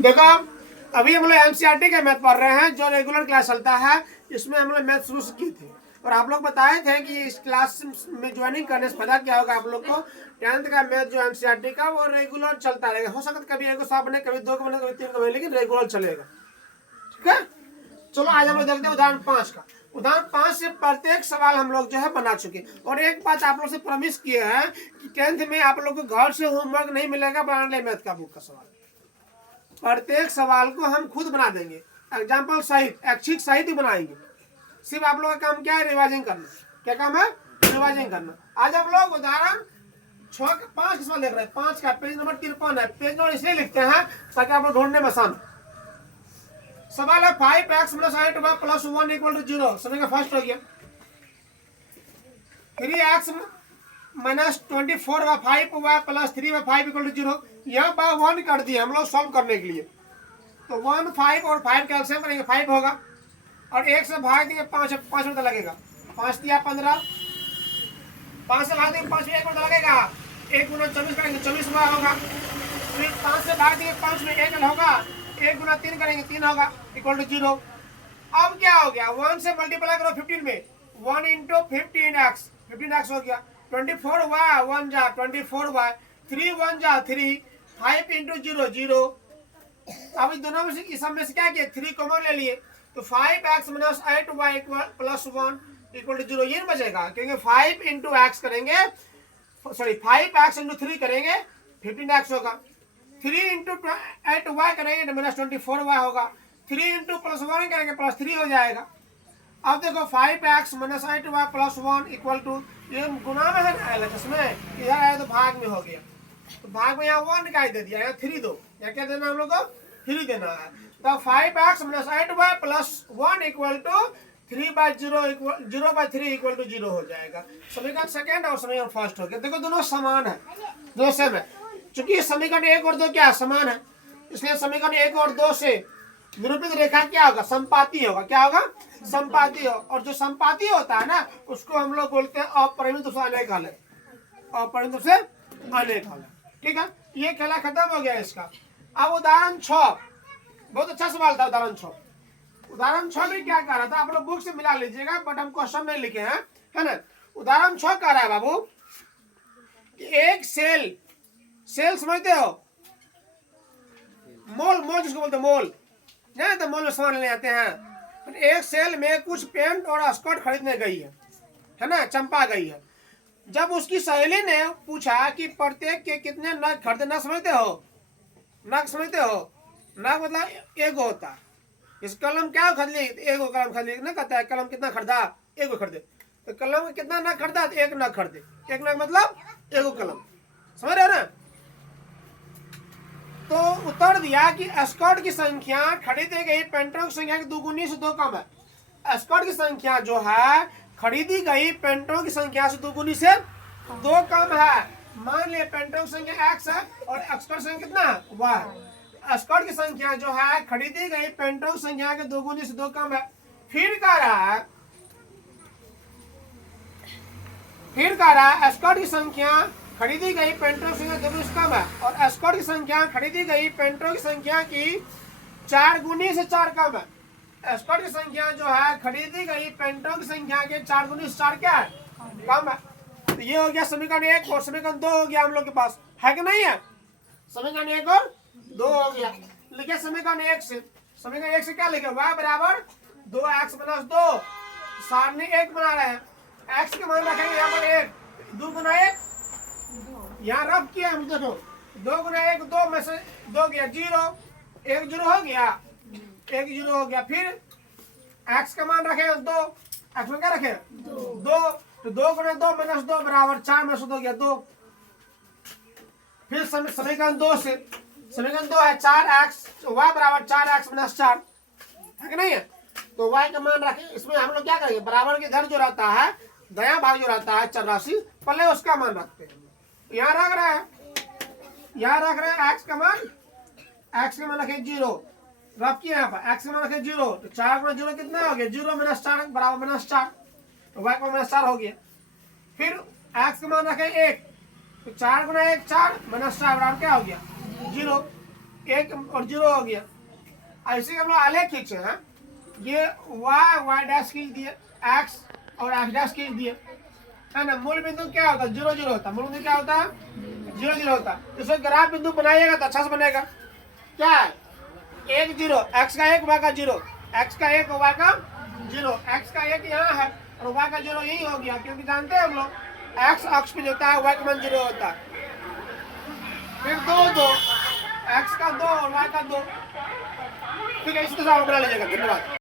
देखो अभी हम लोग एनसीईआरटी का मैथ पढ़ रहे हैं जो रेगुलर क्लास चलता है। इसमें हम लोग मैथ शुरू से किए थे और आप लोग बताए थे कि इस क्लास में ज्वाइनिंग करने से फायदा क्या होगा। आप लोग को 10th का मैथ जो एनसीईआरटी का वो रेगुलर चलता रहेगा। हो सकता है कभी एक साहब बने, कभी दो बने, कभी तीन बने, लेकिन रेगुलर चलेगा। ठीक है, चलो आज हम लोग देखते हैं उदाहरण 5 का। उदाहरण 5 से प्रत्येक सवाल हम लोग जो है बना चुके। और एक बात आप लोग से प्रॉमिस किए हैं कि 10th में आप लोग को घर से होमवर्क नहीं मिलेगा बनाने मैथ का बुक का सवाल। प्रत्येक सवाल को हम खुद बना देंगे, एग्जाम्पल सहित, ऐच्छिक सहित ही बनाएंगे। सिर्फ आप लोग का काम क्या है, रिवाइजिंग करना। क्या काम है? रिवाइजिंग करना। आज हम लोग उदाहरण 5 का सवाल देख रहे हैं। 5 का पेज नंबर 53 है। पेज नंबर इसलिए लिखते हैं ताकि आप लोग ढूंढने में आसान। सवाल है 5x - 8y + 1 = 0। समय का फर्स्ट हो गया। 3x - 24y 5y + 3y 5 = 0। यहाँ पर 1 कर दिए हम लोग सॉल्व करने के लिए। तो 1 5 और 5 कैल्सियम करेंगे 5 होगा। और 1 से भाग देंगे 5, 5 रुपये लगेगा। 5 दिया 15, 5 से भाग देंगे 5 में 1 रुपये लगेगा। 1 × 24 करेंगे 24 रुपया होगा। फिर 5 से भाग देंगे 5 में 1 होगा। 1 × 3 करेंगे 3 होगा = 0। अब क्या हो गया, 1 से मल्टीप्लाई करो 15 में, 1 × 15x, 15x हो गया। 24y 1 जा 24y, 3 1 जा 3, 5 × 0 0। अब इस दोनों में से इस सब में से क्या किया, 3 कॉमन ले लिए। तो 5x - 8y + 1 = 0 ये बचेगा, क्योंकि 5 × x करेंगे, सॉरी 5x × 3 करेंगे 15x होगा। 3 × 8y करेंगे तो -24y होगा। 3 × +1 करेंगे +3 हो जाएगा। अब देखो 5x - 8y + 1 = ये गुना में है ना, इसमें इधर आया तो भाग में हो गया। तो भाग में यहाँ 1 का दे दिया, यहाँ 3 दो, या क्या देना हम लोग को, 3 देना है। तो 5x - 8y + 1 = 3/0 = 0 हो जाएगा। समीकरण सेकंड और समीकरण फर्स्ट हो गया। देखो दोनों समान है, दो सेम है। चूंकि समीकरण 1 और 2 क्या समान है, इसलिए समीकरण 1 और 2 से निरूपित रेखा क्या होगा, संपाती होगा। क्या होगा, संपाती हो। और जो संपाती होता है ना, उसको हम लोग बोलते हैं अपरिमित से अनेक हल। अपरिमित से अनेक हल। ठीक है, ये खेला खत्म हो गया इसका। अब उदाहरण 6, बहुत अच्छा सवाल था उदाहरण 6। उदाहरण 6 में क्या कह रहा था, आप लोग बुक से मिला लीजिएगा, बट हम क्वेश्चन नहीं लिखे हैं, है ना। उदाहरण 6 कह रहा है बाबू कि एक सेल समझते हो, मोल जिसको बोलते मोल, नहीं तो मोल में सामान लेने आते हैं। एक सेल में कुछ पेंट और स्कर्ट खरीदने गई है ना, चंपा गई है। जब उसकी सहेली ने पूछा कि प्रत्येक के कितने नग खरीदे, नग समझते हो, नग समझते हो, नग मतलब एगो होता है। इस कलम क्या खरीद ली, एगो कलम खरीद ली ना, कहता है कलम कितना खरीदा, एगो खरीदे। तो कलम कितना नग खरीदा, तो 1 नग खरीदे। 1 नग मतलब एगो कलम, समझ रहे हो ना। तो उत्तर दिया कि स्कर्ट की संख्या खरीदी गई पेंटों की संख्या की दुगुनी से 2 कम है। स्कर्ट की संख्या जो है खरीदी गई पेंटों की संख्या से दुगुनी से 2 कम है। मान लिया पेंटों की संख्या x है और स्कर्ट संख्या कितना है, y। स्कर्ट की संख्या जो है खरीदी गई पेंटों की संख्या के दुगुनी से 2 कम है। फिर कह रहा है स्कर्ट की संख्या खरीदी गई पेंटों की संख्या 2 से कम है, और स्कर्ट की संख्या खरीदी गई पेंटों की संख्या की 4 गुनी से 4 कम है। स्कर्ट की संख्या जो है खरीदी गई पेंटों की संख्या के 4 गुनी से 4 क्या है, कम है। तो ये हो गया समीकरण 1 और समीकरण 2 हो गया हम लोग के पास, है कि नहीं है। समीकरण 1 और 2 हो गया। लिखे समीकरण 1 से, समीकरण 1 से क्या लिखे, y बराबर 2x - 2, सामने 1 बना रहे हैं, x के मान रखेंगे यहाँ पर 1, 2 × 1 यहाँ रफ किया हम, देखो 2 × 1 2 में से 2 गया 0, 1 0 हो गया, 1 0 हो गया। फिर x का मान रखे 2, x में क्या रखे 2, तो 2 × 2 - 2 बराबर 4 में से 2 गया 2। फिर समीकरण 2 से, समीकरण 2 है 4x, y बराबर 4x - 4, है कि नहीं है। तो y का मान रखें, इसमें हम लोग क्या करेंगे, बराबर के इधर जो रहता है, दायां भाग जो रहता है चर राशि, पहले उसका मान रखते हैं। यहाँ रख रहे हैं, यहाँ रख रहे हैं x का मान, x का मान रखे 0, रख किया यहाँ पर x का मान रखे 0, तो 4 × 0 कितना हो गया, 0 - 4 बराबर -4, तो y का मान -4 हो गया। फिर x का मान रखे 1, तो 4 × 1 4 - 4 बराबर क्या हो गया 0। 1 और 0 हो गया। ऐसे हम लोग आलेख खींचे हैं, ये y डैश खींच दिए, x और x डैश खींच दिए, है ना। मूल बिंदु क्या होता है? 0 0 होता है। मूल बिंदु क्या होता है? 0 0 होता है। इसको ग्राफ बिंदु बनाइएगा तो अच्छा से बनेगा। क्या है? 1 0, x का 1 y का 0, x का 1 y का 0, x का 1 यहाँ है और y का 0 यही हो गया, क्योंकि जानते हैं हम लोग x अक्ष पे होता है, y का मान 0 होता है। फिर 2 2, x का 2 और y का 2। ठीक है, इस तरह आप बना लीजिएगा। धन्यवाद।